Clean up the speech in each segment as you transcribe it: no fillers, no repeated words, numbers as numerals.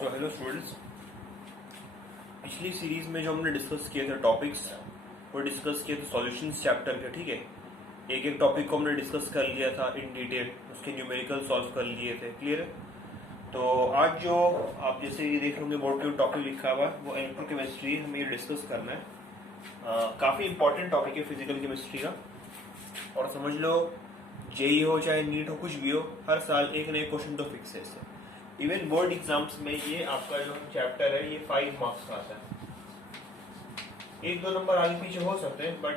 So hello students, पिछली series में जो हमने डिस्कस किए थे टॉपिक्स वो डिस्कस किए थे सॉल्यूशंस चैप्टर के। ठीक है, एक एक टॉपिक को हमने डिस्कस कर लिया था इन डिटेल, उसके न्यूमेरिकल सॉल्व कर लिए थे। क्लियर है? तो आज जो आप जैसे ये देख होंगे बोर्ड पे टॉपिक लिखा हुआ है वो इलेक्ट्रोकेमिस्ट्री हमें ये डिस्कस करना है। काफ़ी इंपॉर्टेंट टॉपिक है फिजिकल केमिस्ट्री का। और समझ लो जेई हो चाहे नीट हो कुछ भी हो, हर साल एक नए क्वेश्चन तो फिक्स है इससे। इवन बोर्ड एग्जाम्स में ये आपका जो चैप्टर है ये 5 मार्क्स का आता है। एक दो नंबर आगे पीछे हो सकते हैं बट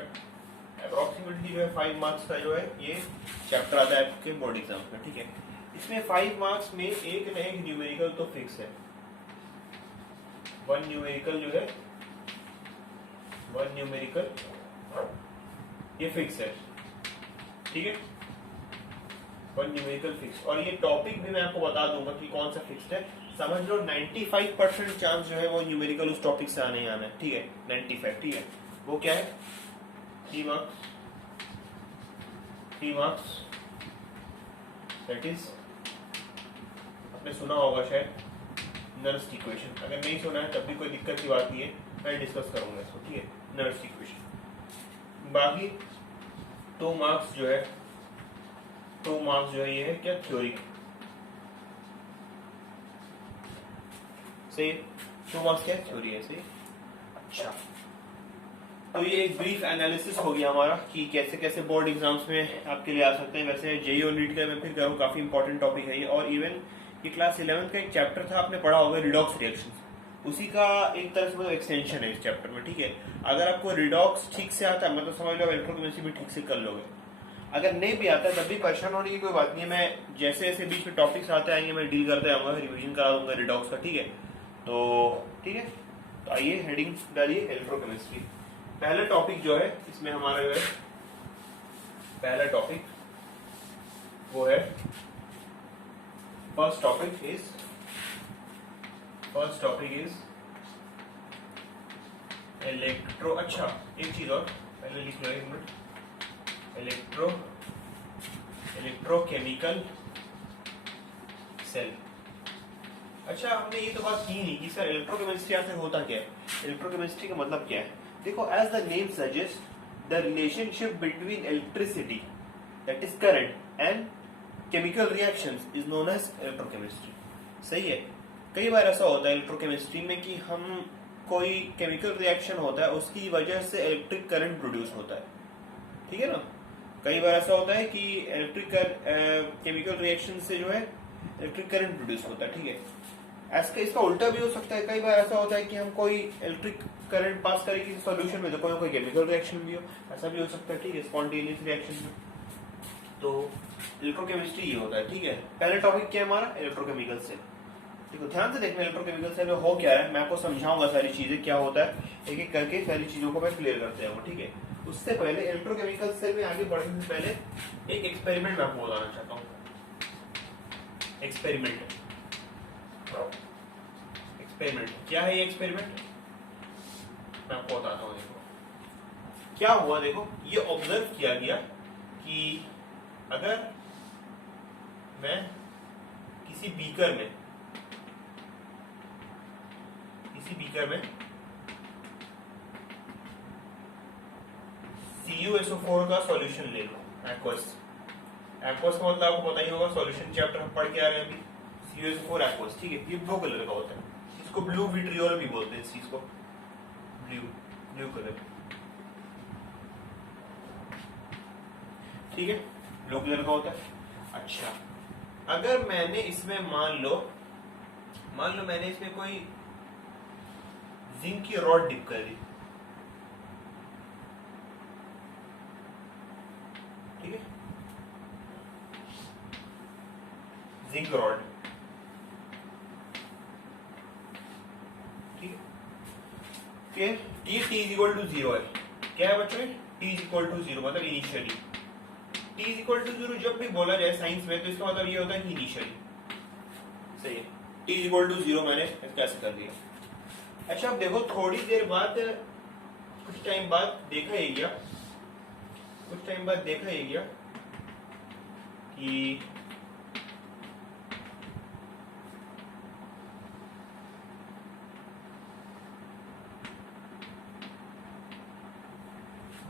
अप्रोक्सीमेटली जो है 5 मार्क्स का जो है ये चैप्टर आता है आपके बोर्ड एग्जाम्स में। ठीक है, इसमें 5 मार्क्स में एक न एक न्यूमेरिकल तो फिक्स है। वन न्यूमेरिकल ये फिक्स है। ठीक है, वन न्यूमेरिकल फिक्स। और ये टॉपिक भी मैं आपको बता दूंगा कि कौन सा फिक्स्ड है। समझ लो 95% चांस जो है वो न्यूमेरिकल उस टॉपिक से आने ही आना है। ठीक है, 95। ठीक है, वो क्या है? 3 मार्क्स दैट इज, आपने सुना होगा शायद नर्स इक्वेशन। अगर नहीं सुना है तब भी कोई दिक्कत की बात नहीं है, मैं डिस्कस करूंगा इसको। ठीक है, नर्स इक्वेशन। बाकी 2 मार्क्स जो है, 2 मार्क्स जो है ये है क्या? थ्योरी। सही, 2 मार्क्स क्या? थ्योरी है। सही। अच्छा, तो ये एक ब्रीफ एनालिसिस हो गया हमारा कि कैसे कैसे बोर्ड एग्जाम्स में आपके लिए आ सकते हैं। वैसे जेई और नीट का मैं फिर करूँ, काफी इंपॉर्टेंट टॉपिक है ये। और इवन ये क्लास 11th का एक चैप्टर था, आपने पढ़ा होगा रिडॉक्स रिएक्शंस, उसी का एक तरह से मतलब एक्सटेंशन है इस चैप्टर में। ठीक है, अगर आपको रिडॉक्स ठीक से आता है मतलब समझ लो इलेक्ट्रोकेमिस्ट्री भी ठीक से कर लोगे। अगर नहीं भी आता है तब भी परेशान होने की कोई बात नहीं है। मैं जैसे जैसे बीच में टॉपिक्स आते आएंगे मैं डील करते आऊंगा, रिवीजन करा दूंगा रिडॉक्स का। ठीक है, तो ठीक है, तो आइए हेडिंग डालिए इलेक्ट्रोकेमिस्ट्री। पहला टॉपिक जो है इसमें हमारा जो है पहला टॉपिक वो है फर्स्ट टॉपिक इज इलेक्ट्रो। अच्छा, एक चीज और पहले लिख लो, एक मिनट। Electrochemical cell. अच्छा, हमने ये तो बात की नहीं कि सर इलेक्ट्रोकेमिस्ट्री से होता क्या है, इलेक्ट्रोकेमिस्ट्री का मतलब क्या है। देखो, as the name suggest the relationship between electricity that is current and chemical reactions is known as electrochemistry. सही है, कई बार ऐसा होता है इलेक्ट्रोकेमिस्ट्री में कि हम कोई केमिकल रिएक्शन होता है उसकी वजह से इलेक्ट्रिक करंट प्रोड्यूस होता है। ठीक है ना, कई बार ऐसा होता है कि केमिकल रिएक्शन से जो है इलेक्ट्रिक करंट प्रोड्यूस होता है। ठीक है, ऐसा इसका उल्टा भी हो सकता है। कई बार ऐसा होता है कि हम कोई इलेक्ट्रिक करंट पास करें किसी सॉल्यूशन में तो कोई केमिकल रिएक्शन भी हो, ऐसा भी हो सकता है। ठीक है, स्पॉन्टेनियस रिएक्शन में। तो इलेक्ट्रोकेमिस्ट्री ये होता है। ठीक है, पहले टॉपिक क्या है हमारा? Electrochemical cell. देखो ध्यान से देखना इलेक्ट्रोकेमिकल सेल में हो क्या है, मैं आपको समझाऊंगा सारी चीजें क्या होता है, एक एक करके सारी चीजों को मैं क्लियर करते जाऊंगा। ठीक है, उससे पहले इलेक्ट्रोकेमिकल सेल में आगे बढ़ने से पहले एक एक्सपेरिमेंट मैं आपको बताना चाहता हूँ। एक्सपेरिमेंट क्या है ये एक्सपेरिमेंट? मैं आपको बताता हूँ। देखो क्या हुआ, देखो ये ऑब्जर्व किया गया कि अगर मैं किसी बीकर में CuSO4 का सॉल्यूशन ले लो, एक्वस का मतलब आपको पता ही होगा, सॉल्यूशन चैप्टर हम पढ़ के आ रहे हैं अभी। CuSO4 aqueous. ठीक है, ये ब्लू कलर का होता है, इसको ब्लू विट्रियोल भी बोलते हैं, इस चीज को ब्लू कलर। ठीक है, ब्लू कलर का होता है। अच्छा, अगर मैंने इसमें मान लो मैंने इसमें कोई जिंक की रॉड डिप कर दी। ठीक है, जिंक रॉड। ठीक है, टी इज इक्वल टू 0 है। क्या है बच्चों? टी इज इक्वल टू 0 मतलब initially. T is equal to 0 जब भी बोला जाए साइंस में तो इसका मतलब ये होता है कि इनिशियली। सही है, टी इज इक्वल टू 0 मैंने कैसे कर दिया। अच्छा, अब देखो थोड़ी देर बाद, कुछ टाइम बाद देखा ही गया कि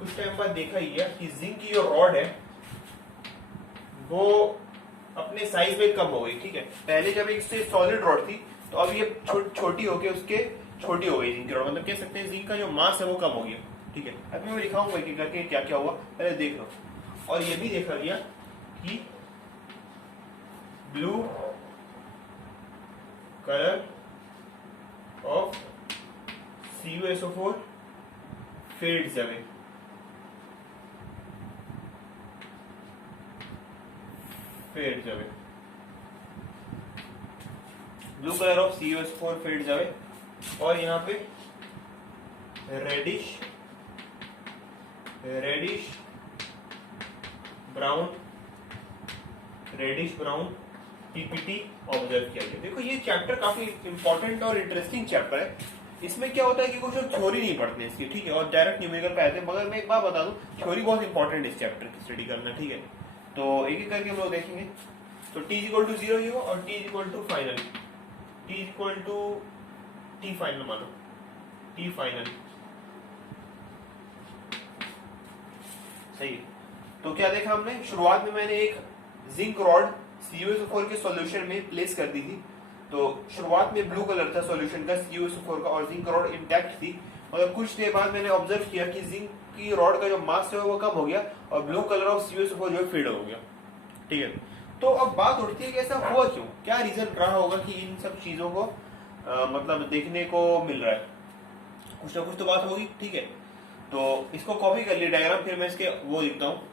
कुछ टाइम बाद देखा ही है कि जिंक की जो रॉड है वो अपने साइज में कम हो गई। ठीक है, पहले जब इससे सॉलिड रॉड थी तो अब ये छोटी होके उसके छोटी हो गई जिंक की रॉड, मतलब कह सकते हैं जिंक का जो मास है वो कम हो गया। ठीक है, अभी मैं दिखाऊंगा कि करके क्या क्या हुआ, पहले देख लो। और ये भी देखा गया कि blue colour of CuSO4 fades away. Fades away. Blue color of CuSO4 fades away. और यहाँ पे रेडिश ब्राउन PPT ऑब्जर्व किया गया। देखो ये चैप्टर काफी इंपॉर्टेंट और इंटरेस्टिंग चैप्टर है। इसमें क्या होता है कि कुछ थ्योरी नहीं पढ़ते इसकी, ठीक है, और डायरेक्ट न्यूमेरिकल पे आते हैं। मगर मैं एक बात बता दूं, थ्योरी बहुत इंपॉर्टेंट है इस चैप्टर की स्टडी करना। ठीक है, तो एक एक करके हम लोग देखेंगे। तो T=0 ही हो और T=फाइनल, T फाइनल मानो, T फाइनल सही है। तो क्या देखा हमने, शुरुआत में मैंने एक जिंक रॉड CuSO4 के सॉल्यूशन में प्लेस कर दी थी। तो शुरुआत में ब्लू कलर था सॉल्यूशन का CuSO4 का और जिंक रॉड इंटैक्ट थी। मगर कुछ देर बाद मैंने ऑब्जर्व किया कि जिंक की रॉड का जो मास है वो कम हो गया और ब्लू कलर ऑफ CuSO4 जो है फेड हो गया। ठीक है, तो अब बात उठती है कि ऐसा हुआ क्यों, क्या रीजन रहा होगा कि इन सब चीजों को मतलब देखने को मिल रहा है। कुछ ना कुछ तो बात होगी। ठीक है, तो इसको कॉपी कर लिया डायग्राम, फिर मैं इसके वो लिखता हूँ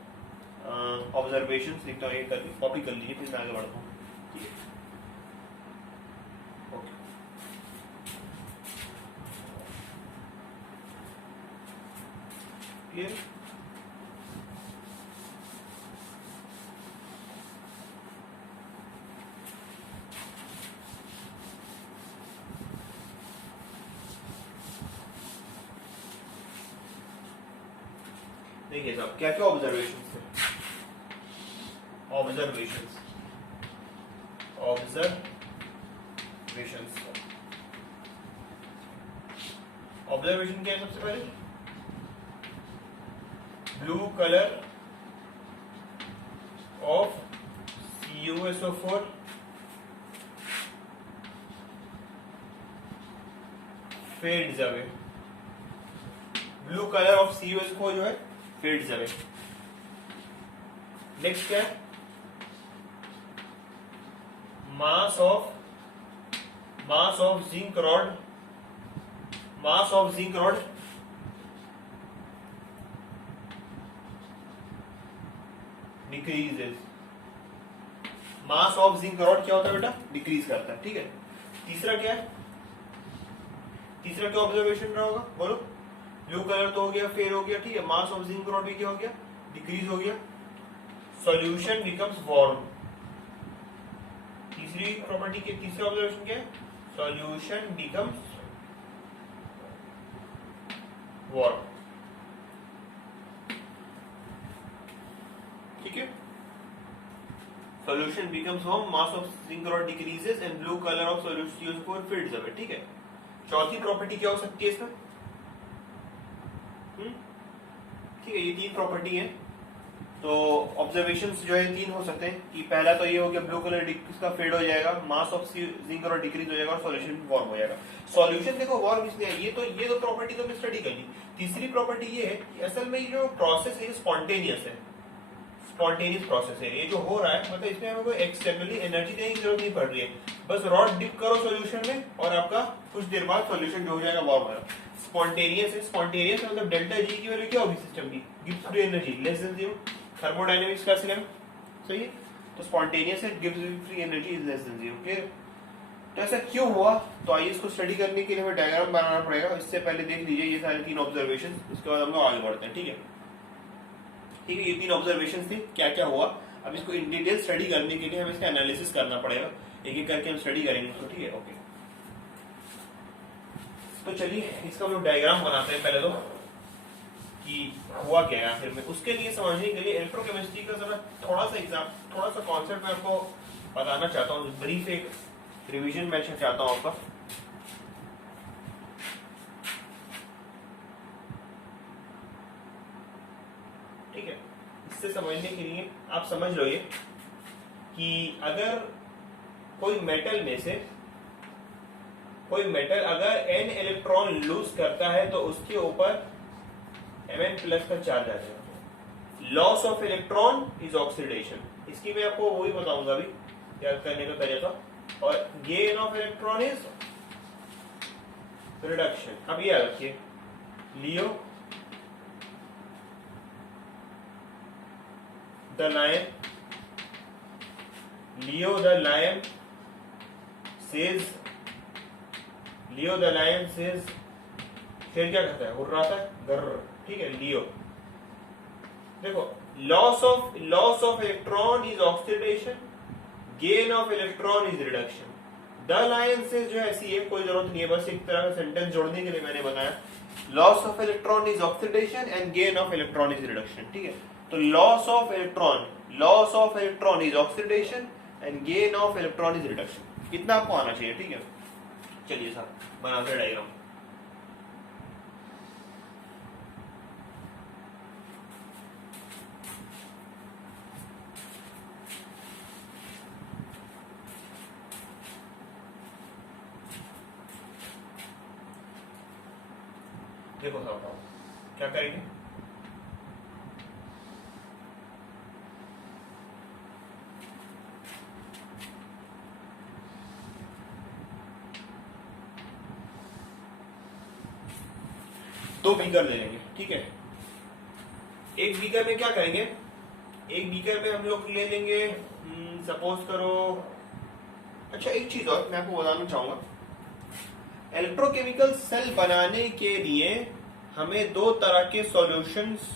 ऑब्जर्वेशंस लिखता हूँ, एक करके कॉपी कर लीजिए, फिर मैं आगे बढ़ता हूँ। क्लियर? देखिए साहब क्या क्या ऑब्जर्वेशंस थे। ऑब्जर्वेशंस ऑब्जर्वेशन क्या है सबसे पहले, blue colour of CuSO4 fades away. Blue colour of CuSO4 जो है फेड्स अवे। नेक्स्ट क्या है, mass of zinc rod decreases. Mass of zinc rod क्या होता है बेटा, डिक्रीज करता है। ठीक है, तीसरा क्या है, तीसरा क्या ऑब्जर्वेशन रहा होगा, बोलो। ब्लू कलर तो हो गया, फेड हो गया। ठीक है, मास ऑफ जिंक रॉड भी क्या हो गया, डिक्रीज हो गया। Solution becomes warm. तीसरी प्रॉपर्टी के तीसरा ऑब्जर्वेशन क्या है, सॉल्यूशन बिकम्स वार्म। ठीक है, solution becomes warm, mass of zinc rod decreases and blue color of solution CuSO4 fades away। ठीक है, चौथी प्रॉपर्टी क्या हो सकती है इसमें, ठीक है, ये तीन प्रॉपर्टी है। तो ऑब्जर्वेशंस जो है तीन हो सकते हैं कि पहला तो ये हो गया ब्लू कलर इसका फेड हो जाएगा, mass of zinc rod decrease हो जाएगा और सॉल्यूशन वार्म हो जाएगा। सॉल्यूशन देखो वार्म इसलिए है, ये तो प्रॉपर्टी तो मैं स्टडी कर ली। तीसरी प्रॉपर्टी ये है कि असल में ये जो प्रोसेस है स्पॉन्टेनियस है, स्पॉन्टेनियस प्रोसेस है। ये जो हो रहा है मतलब इसमें हमें कोई एक्सटर्नली एनर्जी देने की जरूरत नहीं पड़ रही है, बस रॉड डिप करो सॉल्यूशन में और आपका कुछ देर बाद सॉल्यूशन जो हो जाएगा वार्म होगा। स्पॉन्टेनियस है, स्पॉन्टेनियस मतलब डेल्टा जी की वैल्यू क्या होगी सिस्टम की, gives free energy less than 0। Thermodynamics का सिलेबस सही है, तो स्पॉन्टेनियस है, gives free energy is less than 0। Clear? तो ऐसा क्यों हुआ, तो आइए इसको स्टडी करने के लिए हमें डायग्राम बनाना पड़ेगा। इससे पहले देख लीजिए ये सारे तीन ऑब्जर्वेशन, उसके बाद हम लोग आगे बढ़ते हैं। ठीक है, ठीक है, ये तीन ऑब्जर्वेशन थे, क्या क्या हुआ। अब इसको इन डिटेल स्टडी करने के लिए हमें इसका एनालिसिस करना पड़ेगा, एक एक करके हम स्टडी करेंगे इसको। ठीक है, ओके। तो चलिए इसका हम लोग डायग्राम बनाते हैं पहले तो कि हुआ क्या है आखिर में। उसके लिए समझने के लिए इलेक्ट्रोकेमिस्ट्री का जरा थोड़ा सा कॉन्सेप्ट मैं आपको बताना चाहता हूँ, ब्रीफ एक रिवीजन मैं चाहता हूँ आपका। समझने के लिए आप समझ लो ये कि अगर कोई मेटल अगर n इलेक्ट्रॉन लूज करता है तो उसके ऊपर Mn प्लस का चार्ज आ जाएगा। Loss of electron is oxidation, इसकी मैं आपको वही बताऊंगा अभी याद करने का तरीका। और gain of electron is reduction. अब ये याद रखिए, लियो द लायन सेज शेर क्या कहता है, हुर्राता है, गर्र, ठीक है, लियो। देखो, loss of electron is oxidation, gain of electron is reduction. The lion says जो है ऐसी है, कोई जरूरत नहीं है, बस एक तरह का सेंटेंस जोड़ने के लिए मैंने बताया। Loss of electron is oxidation and gain of electron is reduction, ठीक है। तो loss of electron is oxidation and gain of electron is reduction, इतना आपको आना चाहिए, ठीक है। चलिए साहब बनाते हैं डायग्राम। देखो साहब क्या करेंगे, दो बीकर ले लेंगे, ठीक है। एक बीकर में क्या करेंगे, एक बीकर में हम लोग ले लेंगे सपोज करो, अच्छा एक चीज और मैं आपको बताना चाहूंगा, इलेक्ट्रोकेमिकल सेल बनाने के लिए हमें दो तरह के सॉल्यूशंस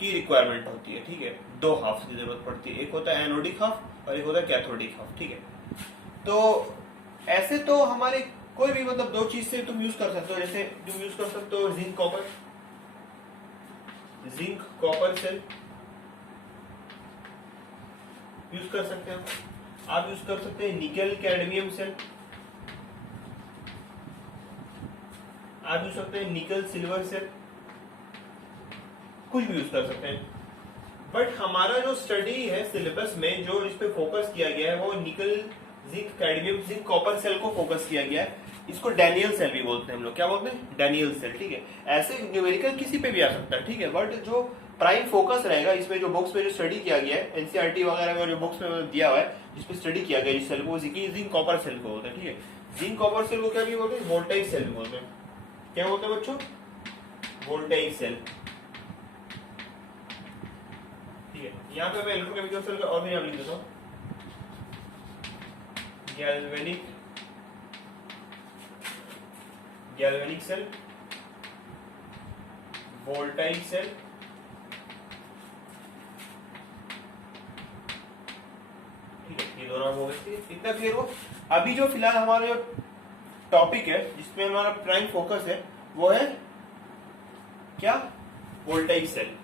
की रिक्वायरमेंट होती है, ठीक है। दो हाफ की जरूरत पड़ती है, एक होता है एनोडिक हाफ और एक होता है कैथोडिक हाफ, ठीक है। तो ऐसे तो हमारे कोई भी मतलब दो चीज से तुम यूज कर सकते हो, जैसे तुम यूज कर सकते हो जिंक कॉपर सेल यूज कर सकते हो, आप यूज कर सकते हैं निकेल कैडमियम सेल, आप यूज सकते हैं निकल सिल्वर सेल, कुछ भी यूज कर सकते हैं। बट हमारा जो स्टडी है सिलेबस में जो इस पे फोकस किया गया है वो nickel zinc cadmium zinc copper cell को फोकस किया गया है। इसको डैनियल सेल भी बोलते हैं हम लोग, क्या बोलते हैं, डैनियल सेल, ठीक है। ऐसे न्यूमेरिकल किसी पे भी आ सकता है, ठीक है। बट जो प्राइम फोकस रहेगा इसमें, जो बुक्स में जो स्टडी किया गया है एनसीईआरटी वगैरह में जो बुक्स में दिया हुआ है जिसपे स्टडी किया गया इस सेल को, जिंक कॉपर सेल को होता है, ठीक है। जिंक कॉपर सेल को क्या भी बोलते हैं, वोल्टाइक सेल भी बोलते हैं। क्या बोलते हैं बच्चों, वोल्टाइक सेल, ठीक है। यहाँ पे मैं इलेक्ट्रोकेमिकल सेल का और भी नाम लिख देता हूँ, गैल्वेनिक सेल, वोल्टाइक सेल, ठीक है। ये दोनों हो गए, इतना क्लियर हो। अभी जो फिलहाल हमारा जो टॉपिक है जिसमें हमारा प्राइम फोकस है वो है क्या, वोल्टाइक सेल,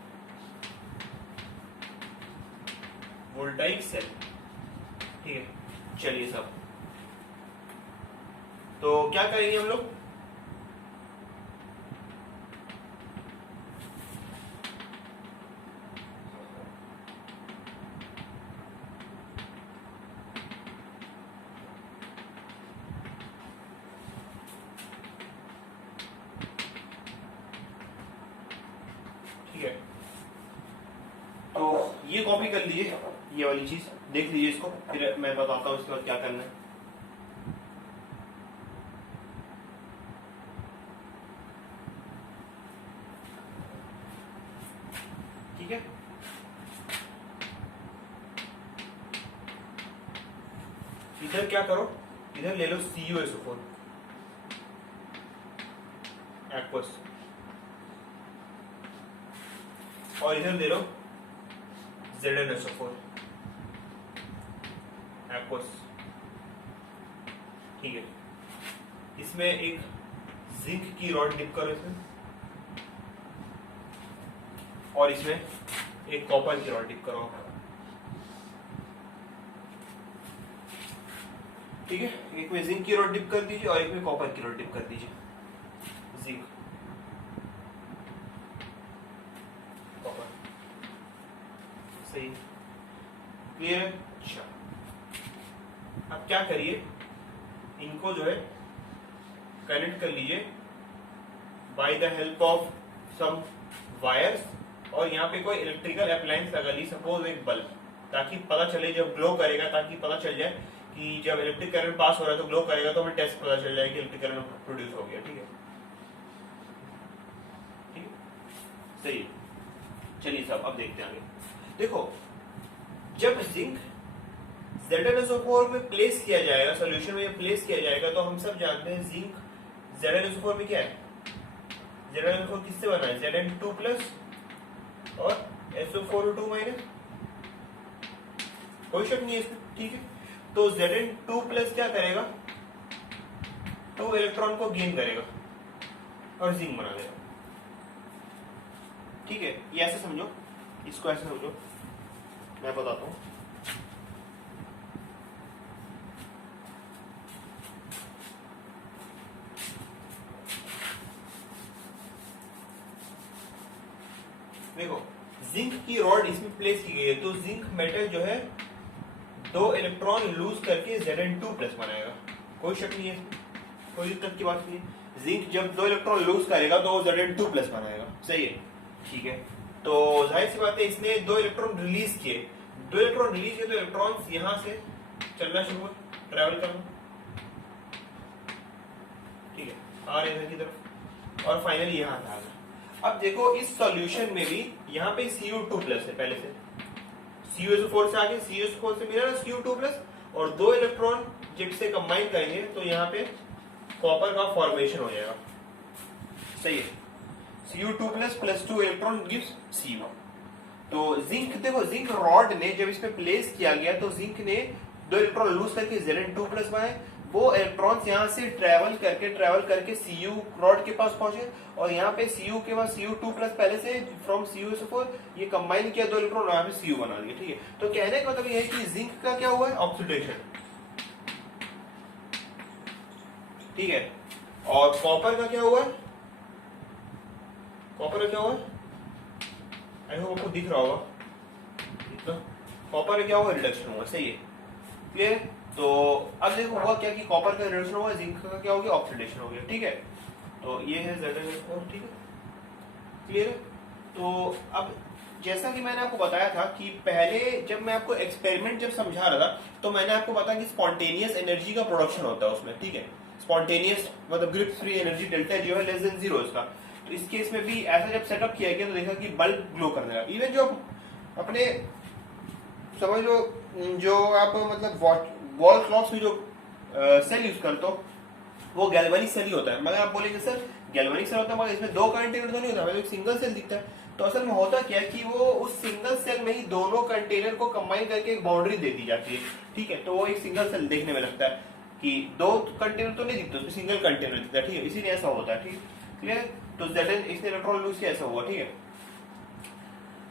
ठीक है। चलिए साहब, तो क्या करेंगे हम लोग, ठीक है। तो ये कॉपी कर लीजिए, ये वाली चीज देख लीजिए इसको, फिर मैं बताता हूँ इसके बाद क्या करना है। ठीक है, इधर क्या करो, इधर ले लो CuSO4 एक्वस, और इधर ले लो ZnSO4 एक्वस, ठीक है। इसमें एक जिंक की रॉड डिप करो इसमें, और इसमें एक कॉपर की रॉड डिप करो, ठीक है। एक में जिंक की रॉड डिप कर दीजिए और एक में कॉपर की रॉड डिप कर दीजिए, जिंक कॉपर, सही। क्लियर है? अच्छा, अब क्या करिए, इनको जो है कनेक्ट कर लीजिए by the help of some wires, और यहाँ पे कोई इलेक्ट्रिकल अप्लायंस लगा ली, सपोज एक बल्ब, ताकि पता चले जब ग्लो करेगा, ताकि पता चल जाए कि जब इलेक्ट्रिक करंट पास हो रहा है तो ग्लो करेगा, तो हमें टेस्ट पता चल जाएगा कि इलेक्ट्रिक करंट प्रोड्यूस हो गया। ठीक है, ठीक है, सही है। चलिए साहब अब देखते हैं आगे। देखो, जब जिंक ZnSO4 में प्लेस किया जाएगा, सोल्यूशन में प्लेस किया जाएगा, तो हम सब जानते हैं जिंक ZnSO4 में क्या है, ZnSO4 किससे बना है, Zn2 प्लस और SO4 माइनस, कोई शक नहीं है इसमें। ठीक है, तो Zn2 प्लस क्या करेगा, 2 इलेक्ट्रॉन को गेन करेगा और जिंक बना देगा। ठीक है, ये ऐसे समझो, इसको ऐसे समझो, मैं बताता हूं। देखो, जिंक की रॉड इसमें प्लेस की गई है, तो जिंक मेटल जो है 2 इलेक्ट्रॉन लूज करके Zn2 प्लस बनाएगा, कोई शक नहीं है, कोई दिक्कत की बात नहीं है। जिंक जब 2 इलेक्ट्रॉन लूज करेगा तो वो Zn2 प्लस बनाएगा, सही है। ठीक है, तो जाहिर सी बात है इसने 2 इलेक्ट्रॉन रिलीज किए, 2 इलेक्ट्रॉन रिलीज किए तो इलेक्ट्रॉन्स यहां से चलना शुरू हुए, ट्रेवल करना, ठीक है, आ रहे इधर की तरफ, और फाइनली यहां आ गए। अब देखो, इस सॉल्यूशन में भी यहाँ पे Cu2 प्लस है, पहले से CuSO4 से आगे CuSO4 से मिला ना Cu2 प्लस, और 2 इलेक्ट्रॉन जब से कंबाइन करेंगे तो यहाँ पे कॉपर का फॉर्मेशन हो जाएगा, सही है। Cu2 plus plus 2 electron gives Cu। तो जिंक, देखो जिंक रॉड ने जब इसमें प्लेस किया गया तो जिंक ने 2 इलेक्ट्रॉन लूज करके Zn2 प्लस बनाए, वो इलेक्ट्रॉन्स यहाँ से ट्रेवल करके Cu रॉड के पास पहुंचे, और यहाँ पे Cu के पास Cu2 प्लस पहले से फ्रॉम CuSO4 ये कंबाइन किया 2 इलेक्ट्रॉन, यहाँ पे Cu बना दिया। ठीक है, तो कहने का मतलब ये है कि जिंक का क्या हुआ है, ऑक्सीडेशन। ठीक है, और कॉपर का क्या हुआ है, कॉपर का क्या हुआ है, आई होप आपको दिख रहा होगा इतना, कॉपर का क्या हुआ, रिडक्शन हुआ, सही है, क्लियर। तो अब देखो हुआ क्या कि कॉपर का रिडक्शन हुआ, जिंक का क्या हो गया, ऑक्सीडेशन हो गया। ठीक है, तो ये है ZnSO4, ठीक है, क्लियर है। तो अब जैसा कि मैंने आपको बताया था कि पहले जब मैं आपको एक्सपेरिमेंट जब समझा रहा था, तो मैंने आपको बताया कि स्पॉन्टेनियस एनर्जी का प्रोडक्शन होता है उसमें। ठीक है, स्पॉन्टेनियस मतलब ग्रिप फ्री एनर्जी डेल्टा जो है लेस देन 0 इसका। तो इस केस में भी ऐसा जब सेटअप किया गया तो देखा कि बल्ब ग्लो करने लगा। इवन जो अपने समझ लो, जो आप मतलब वॉल क्लॉक्स में जो सेल यूज करते हो वो गैल्वेनिक सेल ही होता है। मगर आप बोलेंगे सर गैल्वेनिक सेल होता है मगर इसमें 2 कंटेनर तो नहीं होता, मतलब एक सिंगल सेल दिखता है। तो असल में होता क्या है कि वो उस सिंगल सेल में ही दोनों कंटेनर को कंबाइन करके एक बाउंड्री दे दी जाती है। ठीक है, तो वो एक सिंगल सेल देखने में लगता है कि 2 कंटेनर तो नहीं दिखते, उसमें सिंगल कंटेनर दिखता है। ठीक है, इसीलिए ऐसा होता है। ठीक क्लियर। तो Zn इसने इलेक्ट्रॉन लूज किया, ऐसा हुआ। ठीक है,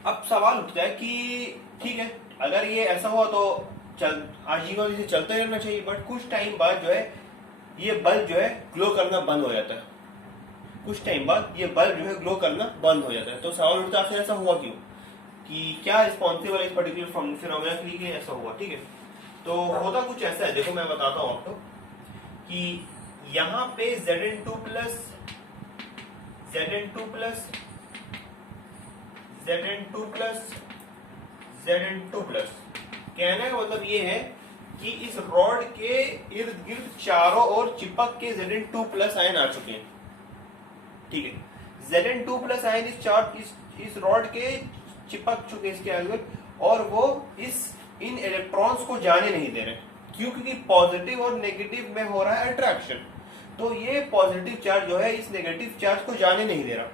अब सवाल उठ जाए कि ठीक है अगर ये ऐसा हुआ तो आजीवन इसे चलता रहना चाहिए, बट कुछ टाइम बाद जो है ये बल्ब जो है ग्लो करना बंद हो जाता है। कुछ टाइम बाद ये बल्ब जो है ग्लो करना बंद हो जाता है। तो सवाल उठता है ऐसा हुआ क्यों, कि क्या रिस्पॉन्सिबल है इस पर्टिकुलर फिनोमेना के लिए ऐसा हुआ। ठीक है, तो होता कुछ ऐसा है, देखो मैं बताता हूं आपको कि यहाँ पे Zn2 plus Zn2 plus Zn2 plus Zn2 plus, कहने का मतलब ये है कि इस रॉड के इर्द गिर्द चारों ओर चिपक के Zn2 प्लस आयन आ चुके हैं। ठीक है, Zn2 प्लस आयन इस रॉड के चिपक चुके हैं इसके अंदर, और वो इन इलेक्ट्रॉन्स को जाने नहीं दे रहे। क्यों? क्योंकि पॉजिटिव और नेगेटिव में हो रहा है अट्रैक्शन। तो ये पॉजिटिव चार्ज जो है इस नेगेटिव चार्ज को जाने नहीं दे रहा।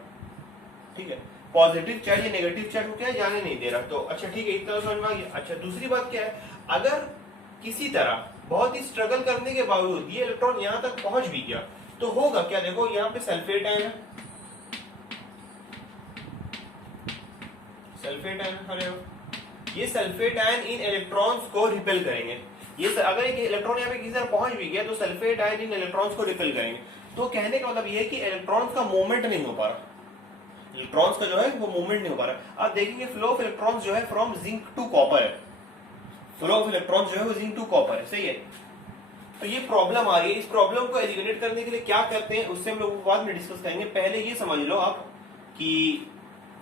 ठीक है, पॉजिटिव चार्ज या नेगेटिव चार्ज को क्या जाने नहीं दे रहा। तो अच्छा ठीक है, इतना समझ में आ गया। अच्छा दूसरी बात क्या है, अगर किसी तरह बहुत ही स्ट्रगल करने के बावजूद ये इलेक्ट्रॉन यहां तक पहुंच भी गया तो होगा क्या, देखो यहाँ पे सल्फेट आयन है, सल्फेट आयन, ये सल्फेट आयन इन इलेक्ट्रॉन्स को रिपेल करेंगे। ये अगर एक इलेक्ट्रॉन यहाँ पे किसी तरह पहुंच भी गया तो सल्फेट आयन इन इलेक्ट्रॉन्स को रिपेल करेंगे। तो कहने का मतलब ये है कि इलेक्ट्रॉन्स का मूवमेंट नहीं हो पा रहा, इलेक्ट्रॉन्स का जो है वो मूवमेंट नहीं हो पा रहा। आप देखेंगे फ्लो ऑफ इलेक्ट्रॉन्स जो है फ्रॉम जिंक टू कॉपर है, फ्लो ऑफ इलेक्ट्रॉन्स जो है वो जिंक टू कॉपर है, सही है। तो ये प्रॉब्लम आ रही है, इस प्रॉब्लम को एलिमिनेट करने के लिए क्या करते हैं उससे हम लोग बाद में डिस्कस करेंगे। पहले ये समझ लो आप कि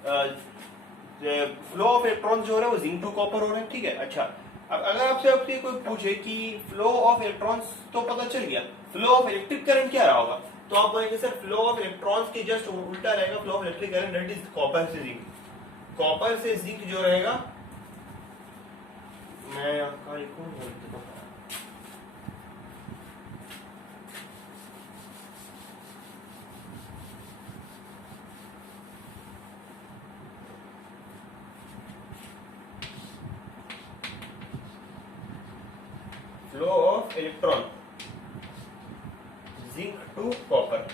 फ्लो ऑफ इलेक्ट्रॉन जो है वो जिंक टू कॉपर हो रहे हैं, ठीक है। अच्छा, अब अगर आपसे आपसे कोई पूछे कि फ्लो ऑफ इलेक्ट्रॉन्स तो पता चल गया, फ्लो ऑफ इलेक्ट्रिक करंट क्या रहा होगा, तो आप बोलेंगे सर फ्लो ऑफ इलेक्ट्रॉन्स के जस्ट उल्टा रहेगा flow of electric current, that is copper से जिंक। कॉपर से जिंक जो रहेगा, मैं आपका लिखूं, flow of electron zinc to copper,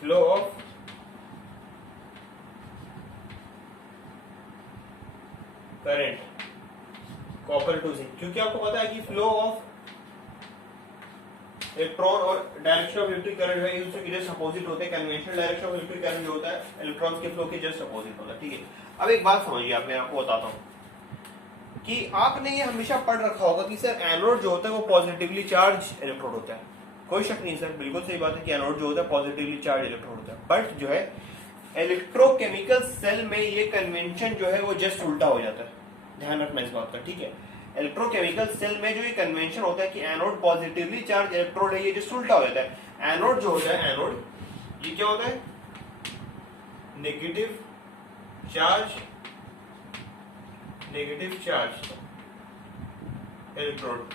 flow of current copper to zinc, क्योंकि आपको पता है कि फ्लो ऑफ इलेक्ट्रॉन और डायरेक्शन ऑफ इलेक्ट्रिक करंट है एक दूसरे के जस्ट अपोजिट होते हैं। Conventional direction of electric current जो होता है इलेक्ट्रॉन्स के फ्लो के जस्ट अपोजिट होता है, ठीक है। अब एक बात समझिए आप, मैं आपको बताता हूं कि आपने ये हमेशा पढ़ रखा होगा कि सर एनोड जो होता है वो पॉजिटिवली चार्ज इलेक्ट्रोड होता है, कोई शक नहीं सर, बिल्कुल सही बात है कि एनोड जो होता है पॉजिटिवली चार्ज इलेक्ट्रोड होता है। बट जो है इलेक्ट्रोकेमिकल सेल में ये कन्वेंशन जो है वो जस्ट उल्टा हो जाता है, ध्यान रखना इस बात का, ठीक है। इलेक्ट्रोकेमिकल सेल में जो ये कन्वेंशन होता है कि एनोड पॉजिटिवली चार्ज इलेक्ट्रोड है, ये जस्ट उल्टा हो जाता है। एनोड जो होता है, एनोड ये क्या होता है, नेगेटिव चार्ज इलेक्ट्रोड,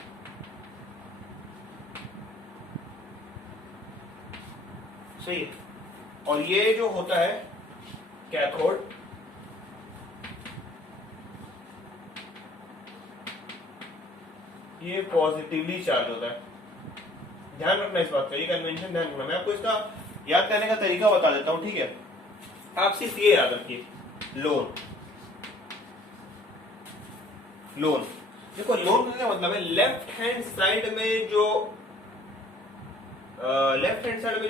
सही है। और ये जो होता है कैथोड, ये पॉजिटिवली चार्ज होता है, ध्यान रखना इस बात का, ये कन्वेंशन ध्यान रखना। मैं आपको इसका याद करने का तरीका बता देता हूं, ठीक है। आप सिर्फ ये याद रखिए, लोन, लोन, देखो लोन का क्या मतलब है, लेफ्ट हैंड साइड में जो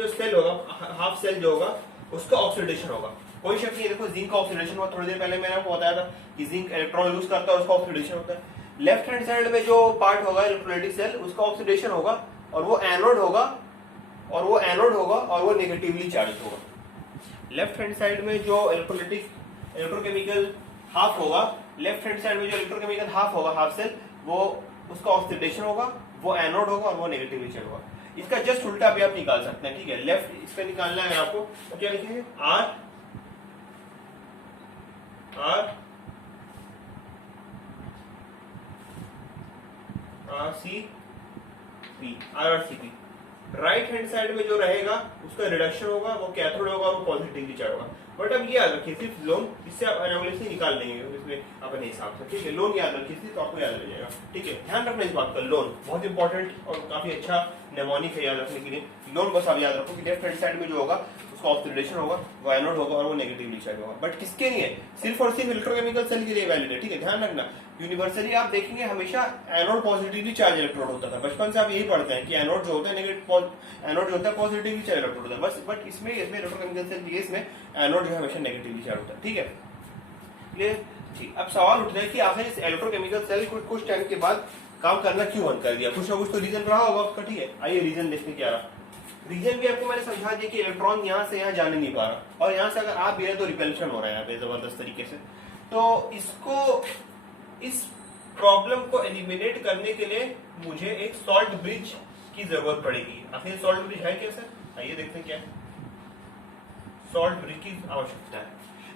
सेल होगा, हाफ सेल जो होगा उसका ऑक्सीडेशन होगा, कोई शक नहीं है। देखो जिंक का ऑक्सीडेशन हुआ, थोड़ी देर पहले मैंने आपको बताया था कि जिंक इलेक्ट्रॉन लूज करता है और उसका ऑक्सीडेशन होता है। लेफ्ट हैंड साइड में जो पार्ट होगा इलेक्ट्रोलाइटिक सेल, उसका ऑक्सीडेशन होगा और वो एनोड होगा और वो नेगेटिवली चार्ज होगा। लेफ्ट हैंड साइड में जो इलेक्ट्रोकेमिकल हाफ होगा, लेफ्ट हैंड साइड में जो इलेक्ट्रोकेमिकल हाफ होगा, हाफ सेल, वो उसका ऑक्सीडेशन होगा, वो एनोड होगा और वो नेगेटिवली चार्ज होगा। इसका जस्ट उल्टा भी आप निकाल सकते हैं, ठीक है। लेफ्ट इसका निकालना है आपको, तो क्या लिखेंगे, R C P, right hand side में जो रहेगा उसका रिडक्शन होगा, वो कैथोड होगा, वो पॉजिटिवली चार्ज होगा। बट अब ये याद रखिए सिर्फ लोन, इससे आप एनालिसिस से निकाल लेंगे इसमें अपने हिसाब से, ठीक है। लोन याद रखिए सिर्फ, तो आपको याद रह जाएगा, ठीक है। ध्यान रखना इस बात का, लोन बहुत इंपॉर्टेंट और काफी अच्छा नेमोनिक है याद रखने के लिए। लोन बस आप याद रखो कि लेफ्ट हैंड साइड में जो होगा उसका ऑक्सीडेशन होगा, वो एनोड होगा और वो नेगेटिवली चार्ज होगा। बट किसके लिए है, सिर्फ और सिर्फ इलेक्ट्रोकेमिकल सेल के लिए वैलिड है, ठीक है। ध्यान रखना, यूनिवर्सली आप देखेंगे हमेशा एनोड पॉजिटिवली चार्ज इलेक्ट्रोड होता था, बचपन से आप यही पढ़ते हैं कि एनोड जो होता है एनोड जो होता है पॉजिटिवली चार्ज इलेक्ट्रोड होता है, बस। बट इसमें इलेक्ट्रोकेमिकल सेल केस में एनोड जो है हमेशा नेगेटिवली चार्ज होता है, ठीक है, क्लियर, ठीक। अब सवाल उठता है कि आखिर इस इलेक्ट्रोकेमिकल सेल कुछ टाइम के बाद काम करना क्यों बंद कर दिया, कुछ ना कुछ तो रीजन रहा होगा उसका, ठीक है। आइए रीजन देखने क्या रहा। रीजन भी आपको मैंने समझा दिया कि इलेक्ट्रॉन यहाँ से यहाँ जाने नहीं पा रहा, और यहाँ से अगर आप भी रहे तो रिपल्शन हो रहा है यहाँ पे जबरदस्त तरीके से। तो इस प्रॉब्लम को एलिमिनेट करने के लिए मुझे एक सॉल्ट ब्रिज की जरूरत पड़ेगी। आखिर सॉल्ट ब्रिज है क्या सर, आइए देखते हैं क्या है। सॉल्ट ब्रिज की आवश्यकता है।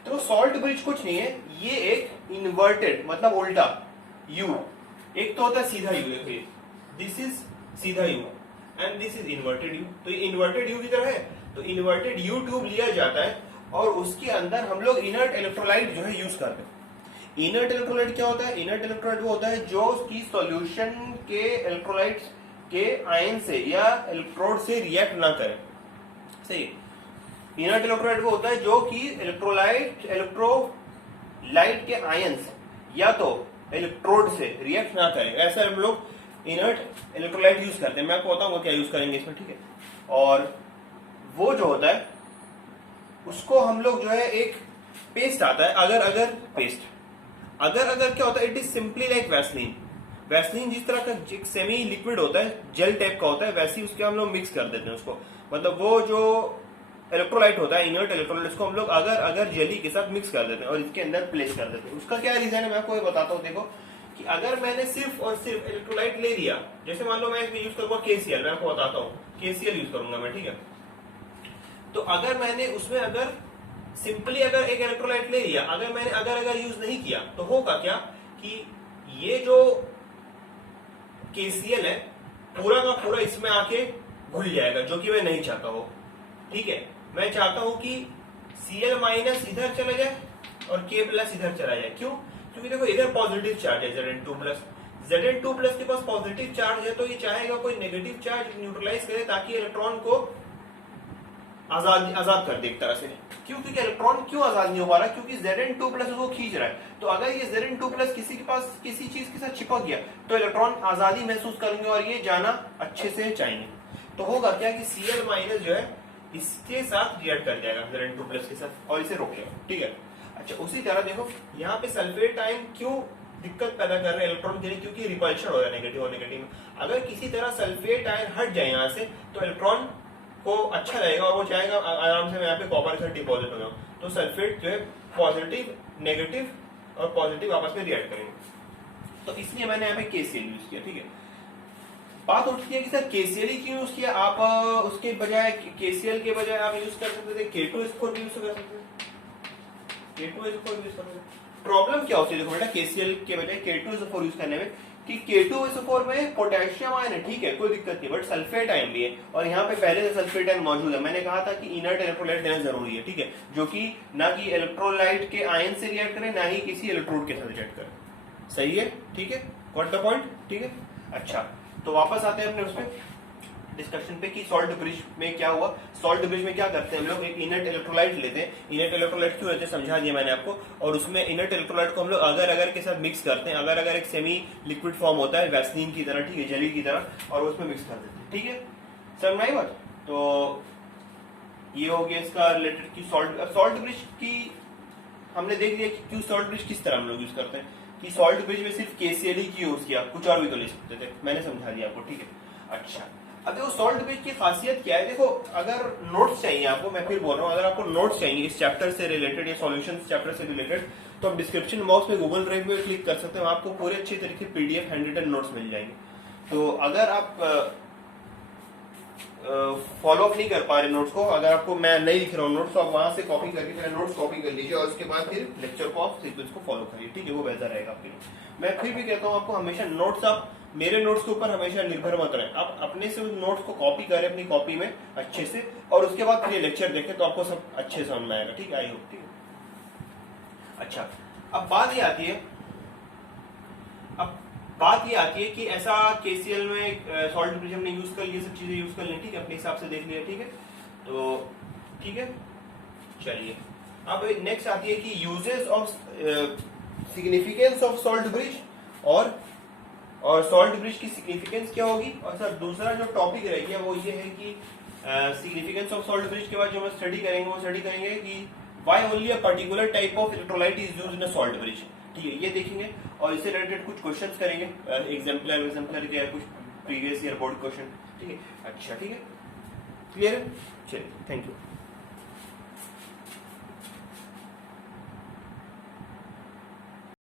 तो सॉल्ट ब्रिज कुछ नहीं है, ये एक इन्वर्टेड मतलब उल्टा यू, एक तो होता है सीधा यू, देखिए दिस इज सीधा you and this is inverted you. तो ये इन्वर्टेड यू की तरह है, तो इन्वर्टेड यू ट्यूब लिया जाता है और उसके अंदर हम लोग इनर्ट इलेक्ट्रोलाइट जो है यूज करते हैं। इनर्ट इलेक्ट्रोलाइट क्या होता है, इनर्ट इलेक्ट्रोलाइट वो होता है जो उसकी सॉल्यूशन के इलेक्ट्रोलाइट्स के आयन से या इलेक्ट्रोड से रिएक्ट ना करे, सही। इनर्ट इलेक्ट्रोलाइट वो होता है जो कि इलेक्ट्रोलाइट के आयंस या तो इलेक्ट्रोड से रिएक्ट ना करे, ऐसा हम लोग इनर्ट इलेक्ट्रोलाइट यूज करते हैं। मैं आपको बताऊंगा क्या यूज करेंगे इसमें, ठीक है। और वो जो होता है उसको हम लोग जो है एक पेस्ट आता है, अगर पेस्ट, अगर अगर क्या होता है, it is simply like Vaseline. Vaseline जिस तरह का एक सेमी लिक्विड होता है, जेल टाइप का होता है, वैसे ही उसके हम लोग मिक्स कर देते हैं उसको। मतलब वो जो इलेक्ट्रोलाइट होता है, इनर्ट इलेक्ट्रोलाइट, उसको हम लोग अगर अगर जेली के साथ मिक्स कर देते हैं और इसके अंदर प्लेस कर देते हैं। उसका क्या रीजन है मैं आपको बताता हूँ। देखो कि अगर मैंने सिर्फ और सिर्फ इलेक्ट्रोलाइट ले लिया, जैसे मान लो मैं इसमें यूज करूंगा KCl, मैं आपको बताता हूँ KCl यूज करूंगा मैं, ठीक है। तो अगर मैंने उसमें अगर सिंपली अगर एक इलेक्ट्रोलाइट ले लिया, अगर मैंने अगर अगर यूज नहीं किया, तो होगा क्या कि ये जो KCl है पूरा का पूरा इसमें आके घुल जाएगा, जो कि मैं नहीं चाहता हूँ, ठीक है। मैं चाहता हूं कि Cl माइनस इधर चला जाए और K प्लस इधर चला जाए। क्यों? क्योंकि देखो इधर पॉजिटिव चार्ज है Zn2 प्लस, Zn2 प्लस के पास पॉजिटिव चार्ज है, तो ये चाहेगा कोई नेगेटिव चार्ज न्यूट्रलाइज करे ताकि इलेक्ट्रॉन को आजाद कर दे एक तरह से। क्यों? क्योंकि इलेक्ट्रॉन क्यों आजाद नहीं हो पा रहा? क्योंकि Zn2 प्लस उसको खींच रहा है। तो अगर ये Zn2 प्लस किसी के पास किसी चीज के साथ चिपक गया तो इलेक्ट्रॉन आजादी महसूस करेंगे और ये जाना अच्छे से चाहेंगे। तो होगा क्या कि Cl माइनस जो है इसके साथ रिएक्ट कर जाएगा Zn2 प्लस के साथ और इसे रोकेगा, ठीक है। अच्छा, उसी तरह देखो यहाँ पे सल्फेट आयन क्यों दिक्कत पैदा कर रहे हैं इलेक्ट्रॉन के लिए? क्योंकि रिपल्शन हो रहा है नेगेटिव और नेगेटिव में। अगर किसी तरह सल्फेट आयन हट जाए यहाँ से तो इलेक्ट्रॉन को अच्छा रहेगा और वो चाहेगा आराम से मैं यहाँ पे कॉपर के साथ डिपॉजिट हो जाऊँ। तो सल्फेट जो है पॉजिटिव नेगेटिव और पॉजिटिव आपस में रिएक्ट करेंगे। तो इसलिए मैंने यहाँ पे KCl यूज किया, ठीक है। बात उठती है कि सर KCl ही क्यों यूज किया? आप उसके बजाय KCl के बजाय आप यूज कर सकते थे K2SO4 भी यूज कर सकते थे, K2SO4 यूज कर सकते। प्रॉब्लम क्या होती है देखो बेटा KCl के बजाय K2SO4 यूज करने में कि K2SO4 में पोटेशियम आयन है, ठीक है, कोई दिक्कत नहीं, बट सल्फेट आयन भी है और यहाँ पे पहले से सल्फेट आयन मौजूद है। मैंने कहा था कि इनर्ट इलेक्ट्रोलाइट देना जरूरी है, ठीक है, जो कि ना कि इलेक्ट्रोलाइट के आयन से रिएक्ट करे ना ही किसी इलेक्ट्रोड के साथ रिएक्ट करे। सही है, ठीक है, गॉट द पॉइंट, ठीक है। अच्छा, तो वापस आते हैं अपने उसमें डिस्कशन पे कि सॉल्ट ब्रिज में क्या हुआ। सॉल्ट ब्रिज में क्या करते हैं हम लोग, एक इनर्ट इलेक्ट्रोलाइट लेते हैं। इनर्ट इलेक्ट्रोलाइट क्यों लेते हैं समझा दिया मैंने आपको। और उसमें इनर्ट इलेक्ट्रोलाइट को हम लोग अगर अगर के साथ मिक्स करते हैं। अगर अगर एक सेमी लिक्विड फॉर्म होता है वैसलीन की तरह, ठीक है, जेली की तरह, और उसमें मिक्स कर देते हैं, ठीक है, समझ में आई बात। तो ये हो गया इसका रिलेटेड की सॉल्ट ब्रिज की हमने देख लिया कि क्यों सॉल्ट ब्रिज किस तरह हम लोग यूज करते हैं, कि सॉल्ट ब्रिज में सिर्फ KCl ही क्यों यूज किया, कुछ और भी तो ले सकते थे, मैंने समझा दिया आपको, ठीक है। अच्छा, अब देखो सॉल्ट ब्रिज की खासियत क्या है। देखो अगर नोट्स चाहिए आपको, मैं फिर बोल रहा हूँ, अगर आपको नोट्स चाहिए इस चैप्टर से रिलेटेड या सॉल्यूशन चैप्टर से रिलेटेड, तो आप डिस्क्रिप्शन बॉक्स में गूगल ड्राइव में क्लिक कर सकते हो, आपको पूरे अच्छे तरीके PDF हैंड रिटन नोट्स मिल जाएंगे। तो अगर आप फॉलो अप नहीं कर पा रहे नोट्स को, अगर आपको मैं नहीं लिख रहा हूँ नोट्स, तो आप वहां से कॉपी करके मेरा नोट्स कॉपी कर लीजिए और उसके बाद फिर लेक्चर को आप सीक्वेंस को फॉलो करिए, ठीक है, वो बेहतर रहेगा आपके लिए। मैं फिर भी कहता हूँ आपको हमेशा नोट्स, आप मेरे नोट्स के ऊपर हमेशा निर्भर मत रहे, आप अपने से उस नोट्स को कॉपी करें अपनी कॉपी में अच्छे से, और उसके बाद फिर लेक्चर देखें तो आपको सब अच्छे से समझ में आएगा, ठीक है, आई होप, ठीक है। अच्छा, अब बात ये आती है कि ऐसा KCl में सॉल्ट ब्रिज हमने यूज कर लिया, सब चीजें यूज कर ली, ठीक है, अपने हिसाब से देख लिया, ठीक है। तो ठीक है, चलिए अब नेक्स्ट आती है कि uses of significance of salt bridge और सॉल्ट ब्रिज की सिग्निफिकेंस क्या होगी। और सर दूसरा जो टॉपिक रह गया वो ये है कि सिग्निफिकेंस ऑफ सॉल्ट ब्रिज के बाद जो हम स्टडी करेंगे वो स्टडी करेंगे कि why only a particular type of electrolyte is used in a salt bridge, ठीक है, ये देखेंगे। और इससे रिलेटेड कुछ क्वेश्चंस करेंगे, एग्जाम्पलर के कुछ प्रीवियस ईयर बोर्ड क्वेश्चन, ठीक है। अच्छा, ठीक है, क्लियर है, चलिए, थैंक यू।